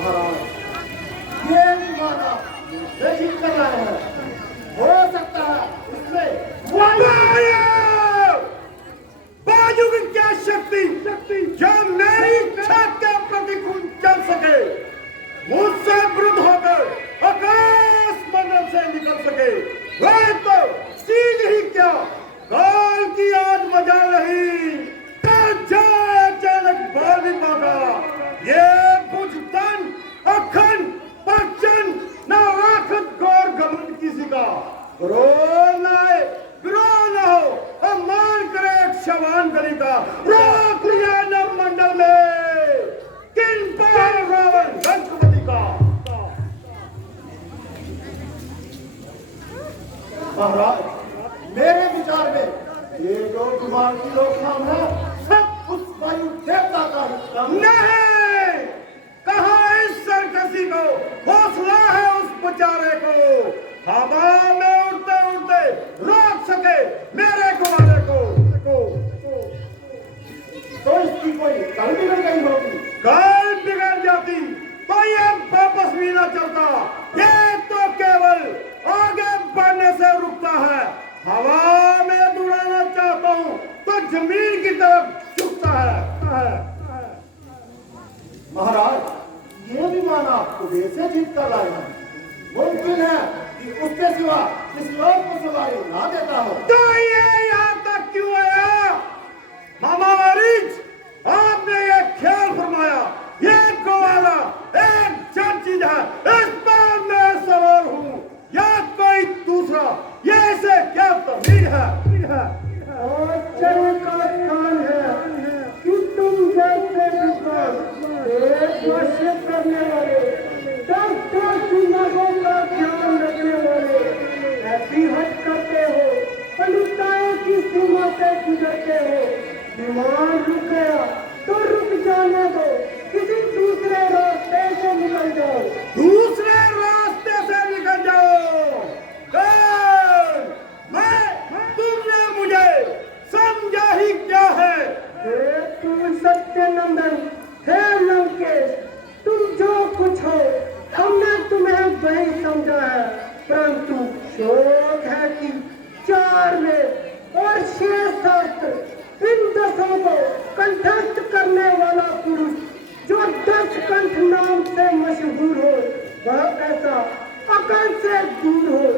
महाराज ये माना नहीं करना है। हो सकता है इसमें बाजू की क्या शक्ति जो मेरी इच्छा के प्रतिकूल चल सके, मुझसे विरुद्ध होकर आकाश मंडल से निकल सके, वह तो चीज ही क्या काल की आज मजा रही अचानक बालिका का ये बुझतन अखंड पक्षन न राखत गौर गमन किसी का क्रोध न हो अमान करे एक शवान गली का रोक लिया न मंडल में किन पर रावण गंगवती का। महाराज मेरे विचार में ये जो विमान की रोकथाम है सब उस वायु देवता का हिस्सा नहीं, कहा इस सरकसी को हौसला है उस बेचारे को हवा में उड़ते उड़ते रोक सके मेरे घोड़े को। तो इसकी कोई कल बिगड़ गई होगी। कल बिगड़ जाती तो ये वापस भी ना चलता, ये तो केवल आगे बढ़ने से रुकता है। हवा में उड़ाना चाहता हूँ तो जमीन की तरफ झुकता है। महाराज ये विमान आपको देश से जीत कर लाए हैं। मुमकिन है कि उसके सिवा किसी और को सवारी ना देता हो। तो ये यहाँ तक क्यों आया? मामा वारिस, आपने ये ख्याल फरमाया ये ग्वाला एक जड़ चीज है, इस पर मैं सवार हूँ या कोई दूसरा, ये ऐसे क्या तमीज है? आश्चर्य का स्थान है कि तुम जैसे विद्वान एक वर्षित करने वाले 10 दिमागों का ध्यान रखने वाले ऐसी हट करते हो, पलिताओं की सीमा से गुजरते हो। विमान रुक गया तो रुक जाने दो, किसी दूसरे रास्ते से निकल जाओ। दूसरे रास्ते से निकल जाओ। तुमने मुझे समझा ही क्या है? तुम सत्यनंदन हे लंकेश, तुम जो कुछ हो हमने तुम्हें वही समझा है, परंतु शोक है कि 4 वेद और 6 शास्त्र इन 10 को कंठस्थ करने वाला पुरुष जो 10 कंठ नाम से मशहूर हो, वह ऐसा अकल से दूर हो।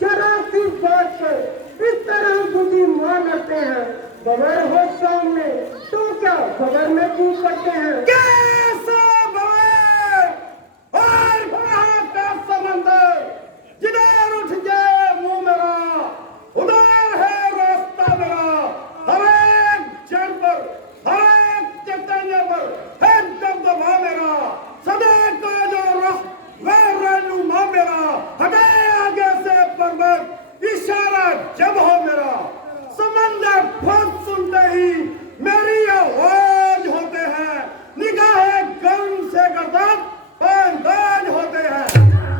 जरा सी बात पर इस तरह बुद्धिमान रहते हैं, बबर हो सामने तो क्या बबर में कूद पड़ते हैं। कैसा भवन और कहाँ का समंदर, जिधर उठ जाए मुंह मेरा उधर है रास्ता मेरा। हर एक जड़ पर हर एक चट्टाने पर है दबदबा मेरा, सदा का जो रस वह रहनुमा मेरा। हटे आगे से पर्वत इशारा जब हो मेरा, समंदर फट सुनते ही मेरी आवाज होते हैं, निगाहें गम से गर्दन अंदाज होते हैं।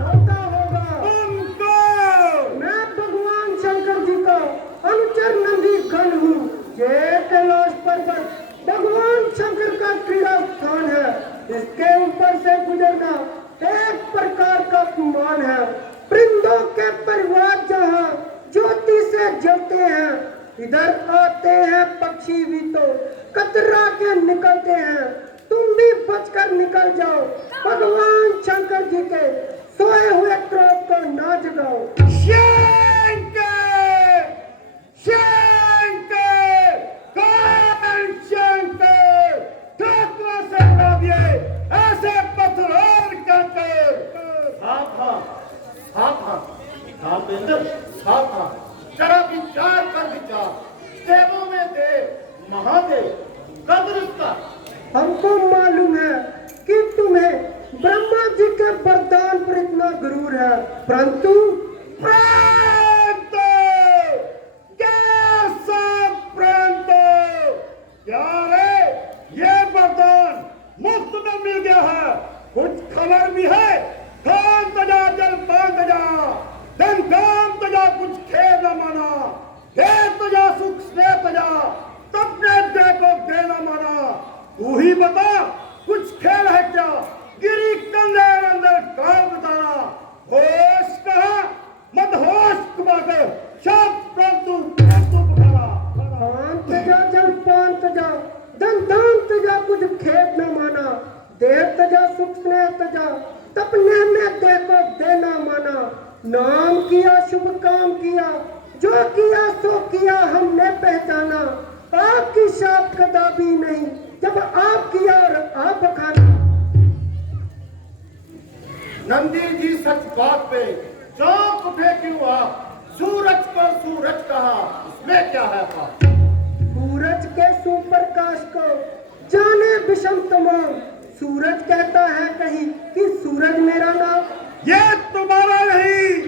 होता होगा उनको मैं भगवान शंकर जी का अनुचर नंदी गण हूँ। ये कैलाश पर्वत भगवान शंकर का क्रीड़ा स्थान है, इसके ऊपर से गुजरना एक प्रकार का अपमान है। परिंदों के परिवार जहाँ ज्योति से जलते हैं, इधर आते हैं पक्षी भी तो कतरा के निकलते हैं। तुम भी बचकर निकल जाओ, भगवान शंकर जी के सोए हुए क्रोध को ना जगाओ। शंकर शंकर कौन शंकर, ठाकुर से उड़ा दिए ऐसे पत्थर और कंकर। जरा विचार कर विचार, देवों में देव महादेव कद्र का। हमको मालूम है कि तुम्हें ब्रह्मा जी के वरदान पर इतना गुरूर है, परंतु क्या रे ये वरदान मुफ्त में मिल गया है? कुछ खबर भी है? काम तजा जल पान तजा धन काम तजा, कुछ खेद न माना, खेद तजा सुख स्नेह तजा, तपने दे को देना माना। तू ही बता कुछ खेल है क्या? गिरी कंध सुख स्नेह तजा, तब नेमत देखो देना माना। नाम किया शुभ काम किया, जो किया सो किया हमने पहचाना। आपकी शाप कदापि नहीं, जब आप किया और आप खाना। नंदी जी सच बात पे चौंक उठे क्यों आप? सूरज को सूरज कहा, इसमें क्या है बात? सूरज के सुप्रकाश को जाने विषम तमाम। सूरज कहता है कहीं कि सूरज मेरा नाम। ये तुम्हारा नहीं,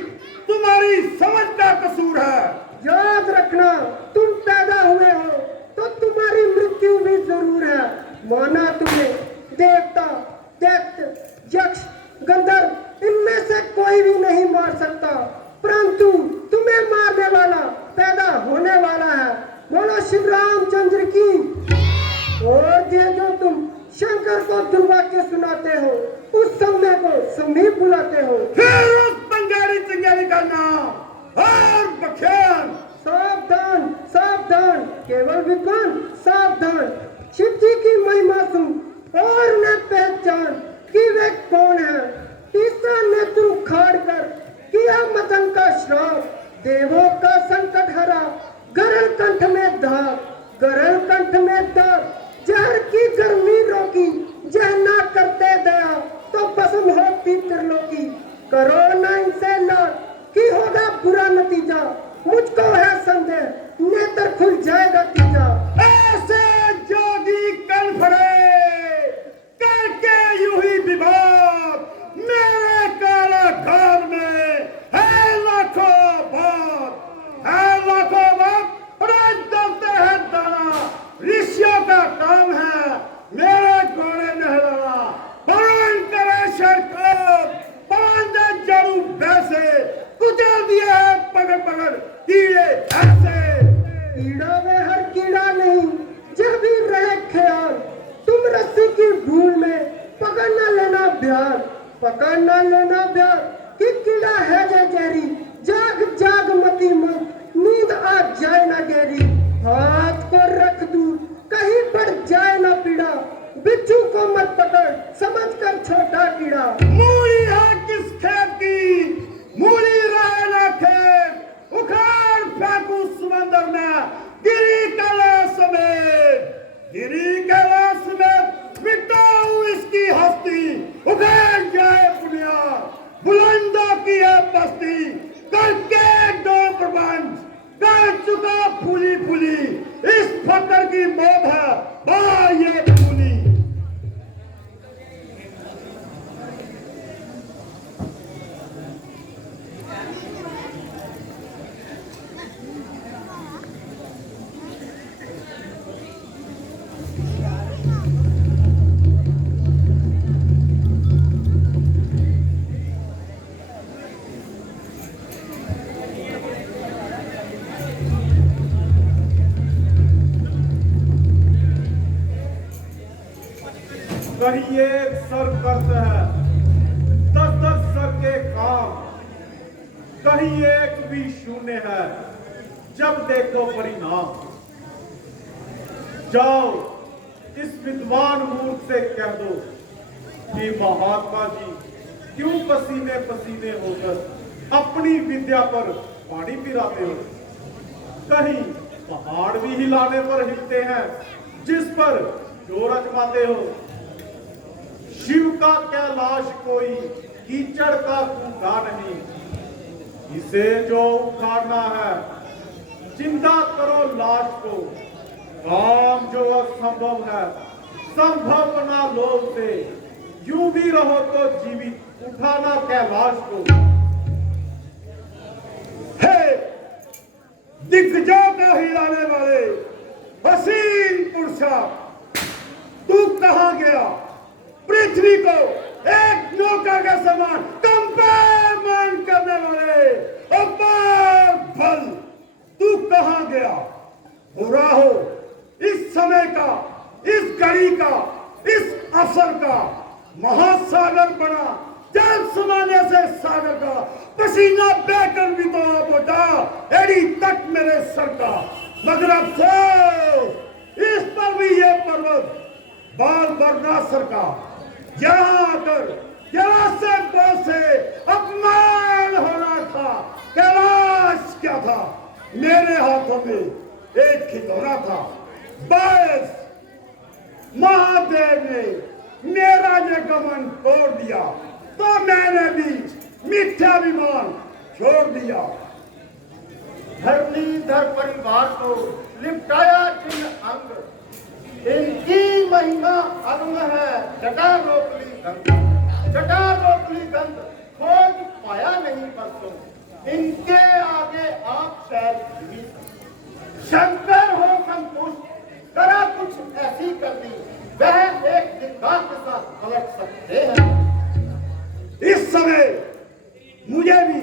तुम्हारी समझ का कसूर है। याद रखना, तुम पैदा हुए हो तो तुम्हारी मृत्यु भी जरूर है। माना तुम्हें देवता, दैत्य, यक्ष, गंधर्व, इनमें से कोई भी नहीं मार सकता, परंतु तुम्हें मारने वाला पैदा होने वाला है। बोलो श्री रामचंद्र की। और ये जो तुम शंकर को दुर्भाग्य सुनाते हो, उस समय को समीप बुलाते हो। फिर उस बंगाली चिंगारी का नाम और बख्यान। सावधान सावधान, केवल विद्वान सावधान। शिव जी की महिमा सुन और उन्हें पहचान कि वे कौन है। तीसरा नेत्र उखाड़ कर किया मदन का श्राप, देवों का संकट हरा, गरल कंठ में धार, गरल कंठ में धार। जहर की गर्मी रोकी, जह ना करते दया, तो भस्म होती त्रिलोकी। करो ना इनसे लाड, कि होगा बुरा नतीजा। मुझको है संदेह, नेत्र खुल जाएगा तीजा। ऐसे जोगी कल फड़े करके यूं ही विभाग, मेरे काला घर में है लाखों बाप, है लाखों बाप। डरते हैं दाना, ऋषियों का काम है मेरे घोड़े नहलाना। पवन करे शरकों, पवन दे जड़ू वैसे, कुचल दिए हैं पकड़ पकड़ कीड़े ऐसे। कीड़ा में हर कीड़ा नहीं, जब भी रहे ख्याल, तुम रस्सी की भूल में पकड़ न लेना ध्यान, पकड़ न लेना ध्यान। कि कीड़ा है जे जहरी, जाग जाग मती मत, नींद आ जाए ना गहरी। हाथ को रख दूर, कहीं बढ़ जाए ना पीड़ा, बिच्छू को मत पकड़, समझ कर छोटा कीड़ा। मूली है किस खेत की, मूली रहे ना खेत, उखाड़ फेंकू समंदर में, गिरी कैलाश में, गिरी कैलाश में, मिटाऊं इसकी हस्ती, उखाड़ जाए बुनियाद, बुलंदों की है बस्ती, करके दो प्रबंध, कर चुका फूली फूली, इस फकर की मौत है ये फूली। कहीं एक सर करते हैं 10-10 सर के काम, कहीं एक भी शून्य है जब देखो परिणाम। जाओ इस विद्वान मूर्ख से कह दो कि महात्मा जी क्यों पसीने पसीने होकर अपनी विद्या पर पानी पिलाते हो। कहीं पहाड़ भी हिलाने पर हिलते हैं जिस पर जोर अजमाते हो। शिव का कैलाश कोई कीचड़ का कूड़ा नहीं, इसे जो उखाड़ना है चिंता करो लाश को। काम जो असंभव है संभव बना लो उसे, यूं भी रहो तो जीवित उठाना कैलाश को। हे दिग्गजों को हिलाने वाले हसीन पुरुषा, तू कहां गया? पृथ्वी को एक नौकर के समान कंपायमान करने वाले अपार बल, तू कहां गया? बुरा हो इस समय का, इस घड़ी का, इस अवसर का महासागर बना, जल समाने से सागर का पसीना बहकर भी तो आप होता एड़ी तक मेरे सर का। मगर अफसोस इस पर भी ये पर्वत बाल बरना सर का। यहाँ आकर जरा से बहुत से अपमान हो रहा था। कैलाश क्या था? मेरे हाथों में एक खिलौना था। बस महादेव ने मेरा ये गमन तोड़ दिया तो मैंने भी मिथ्याभिमान छोड़ दिया। धरणीधर परिवार को लिपटाया जिन अंग, इनकी महिमा अरुण है। जटारोपली गंध खोज पाया नहीं परसों, इनके आगे आप शायद भी शंकर हो संतुष्ट, करा कुछ ऐसी कर दी, वह एक दिखा के साथ पलट सकते हैं। इस समय मुझे भी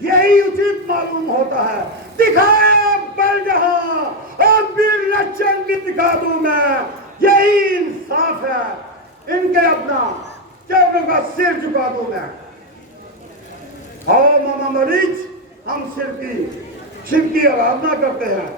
यही उचित मालूम होता है। दिखाया बल जहां और वीर लक्षण भी दिखा दूं मैं, यही इंसाफ है। इनके अपना चरणों का सिर झुका दूं मैं। आओ मामा मरीज, हम शिव की आराधना करते हैं।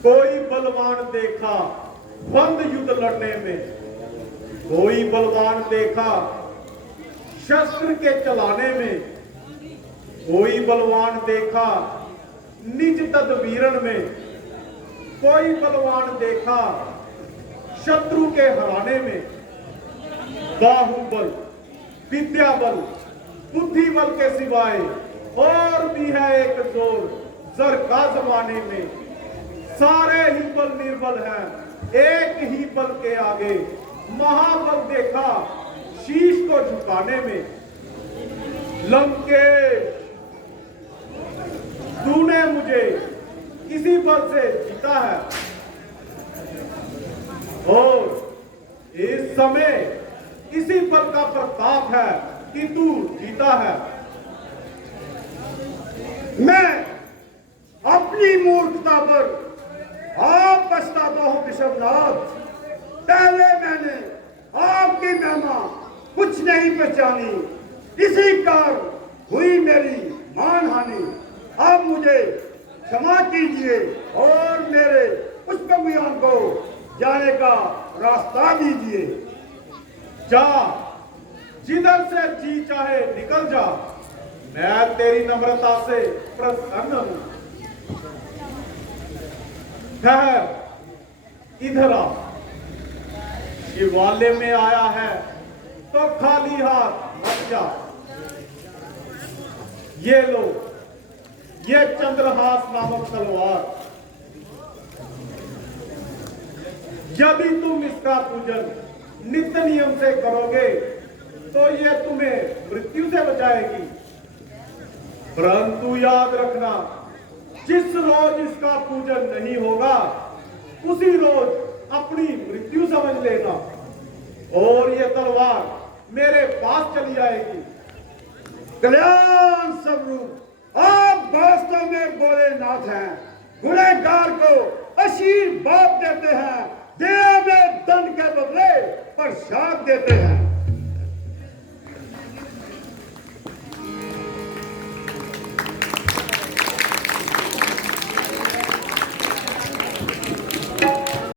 कोई बलवान देखा बंद युद्ध लड़ने में, कोई बलवान देखा शस्त्र के चलाने में, कोई बलवान देखा निज तदवीरन में, कोई बलवान देखा शत्रु के हराने में। बाहुबल, विद्या बल, बुद्धि बल के सिवाय और भी है एक जोर जर का जमाने में। सारे ही बल निर्बल हैं, एक ही बल के आगे महाबल देखा शीश को झुकाने में। लंकेश, तूने मुझे इसी बल से जीता है और इस समय इसी बल का प्रताप है कि तू जीता है। मैं अपनी मूर्खता पर आप पछताता हूं विश्वनाथ। पहले मैंने आपकी महिमा कुछ नहीं पहचानी, इसी कारण हुई मेरी मानहानि। अब मुझे क्षमा कीजिए और मेरे पुष्पविमान को जाने का रास्ता दीजिए। जा, जिधर से जी चाहे निकल जा, मैं तेरी नम्रता से प्रसन्न हूं। ठहर, इधर आ। शिवालय में आया है तो खाली हाथ मत जा। ये लो, ये चंद्रहास नामक तलवार। यदि तुम इसका पूजन नित्य नियम से करोगे तो ये तुम्हें मृत्यु से बचाएगी। परंतु याद रखना, जिस रोज इसका पूजन नहीं होगा उसी रोज अपनी मृत्यु समझ लेना और ये तलवार मेरे पास चली आएगी। कल्याण स्वरूप, आप वास्तव में भोलेनाथ हैं। गुनहगार को आशीर्वाद देते हैं, दया में दंड के बदले प्रसाद देते हैं।